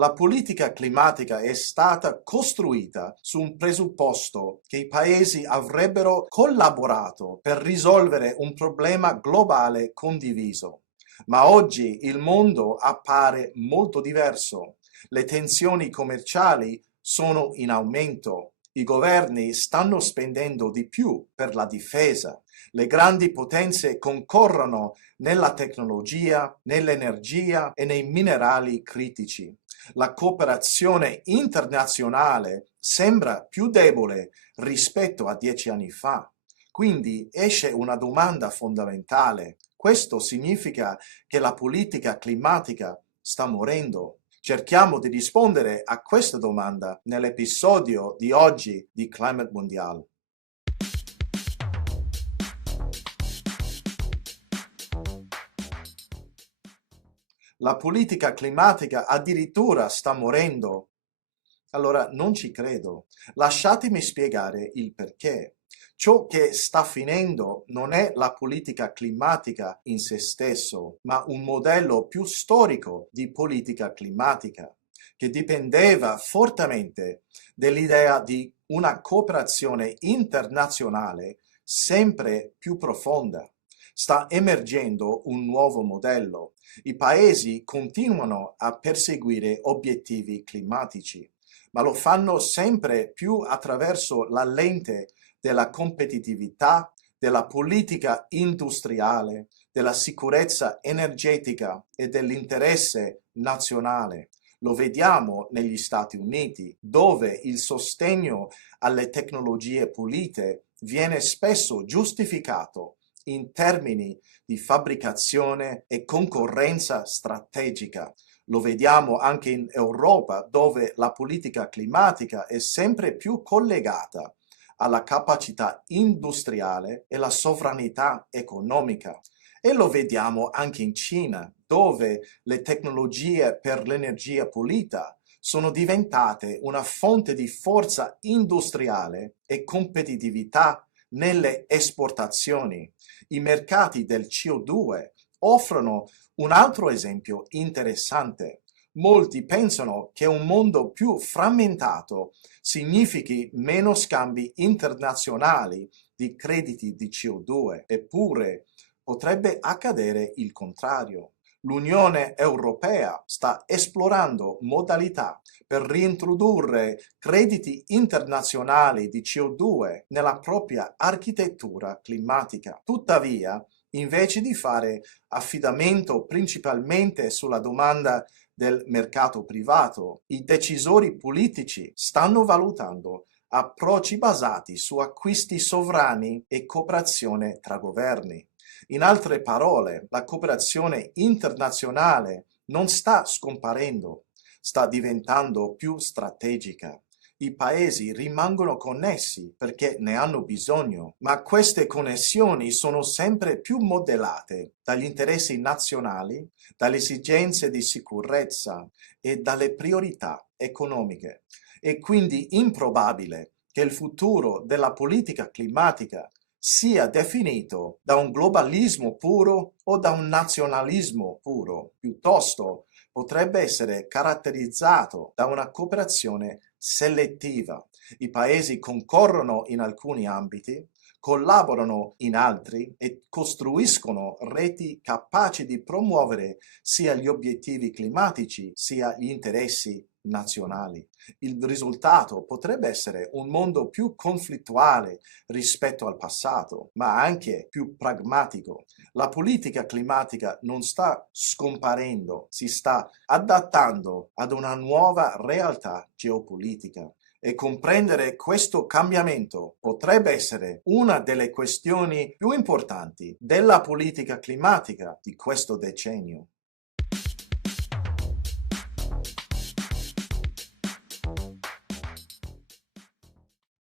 La politica climatica è stata costruita su un presupposto che i paesi avrebbero collaborato per risolvere un problema globale condiviso. Ma oggi il mondo appare molto diverso. Le tensioni commerciali sono in aumento. I governi stanno spendendo di più per la difesa. Le grandi potenze concorrono nella tecnologia, nell'energia e nei minerali critici. La cooperazione internazionale sembra più debole rispetto a 10 anni fa. Quindi esce una domanda fondamentale. Questo significa che la politica climatica sta morendo? Cerchiamo di rispondere a questa domanda nell'episodio di oggi di Climate Mondial. La politica climatica addirittura sta morendo. Allora non ci credo. Lasciatemi spiegare il perché. Ciò che sta finendo non è la politica climatica in se stesso, ma un modello più storico di politica climatica, che dipendeva fortemente dall'idea di una cooperazione internazionale sempre più profonda. Sta emergendo un nuovo modello. I paesi continuano a perseguire obiettivi climatici, ma lo fanno sempre più attraverso la lente della competitività, della politica industriale, della sicurezza energetica e dell'interesse nazionale. Lo vediamo negli Stati Uniti, dove il sostegno alle tecnologie pulite viene spesso giustificato in termini di fabbricazione e concorrenza strategica. Lo vediamo anche in Europa, dove la politica climatica è sempre più collegata alla capacità industriale e alla sovranità economica. E lo vediamo anche in Cina, dove le tecnologie per l'energia pulita sono diventate una fonte di forza industriale e competitività nelle esportazioni. I mercati del CO2 offrono un altro esempio interessante. Molti pensano che un mondo più frammentato significhi meno scambi internazionali di crediti di CO2, eppure potrebbe accadere il contrario. L'Unione Europea sta esplorando modalità per reintrodurre crediti internazionali di CO2 nella propria architettura climatica. Tuttavia, invece di fare affidamento principalmente sulla domanda del mercato privato, i decisori politici stanno valutando approcci basati su acquisti sovrani e cooperazione tra governi. In altre parole, la cooperazione internazionale non sta scomparendo, sta diventando più strategica. I paesi rimangono connessi perché ne hanno bisogno, ma queste connessioni sono sempre più modellate dagli interessi nazionali, dalle esigenze di sicurezza e dalle priorità economiche. È quindi improbabile che il futuro della politica climatica sia definito da un globalismo puro o da un nazionalismo puro. Piuttosto potrebbe essere caratterizzato da una cooperazione selettiva. I paesi concorrono in alcuni ambiti, collaborano in altri e costruiscono reti capaci di promuovere sia gli obiettivi climatici sia gli interessi nazionali. Il risultato potrebbe essere un mondo più conflittuale rispetto al passato, ma anche più pragmatico. La politica climatica non sta scomparendo, si sta adattando ad una nuova realtà geopolitica. E comprendere questo cambiamento potrebbe essere una delle questioni più importanti della politica climatica di questo decennio.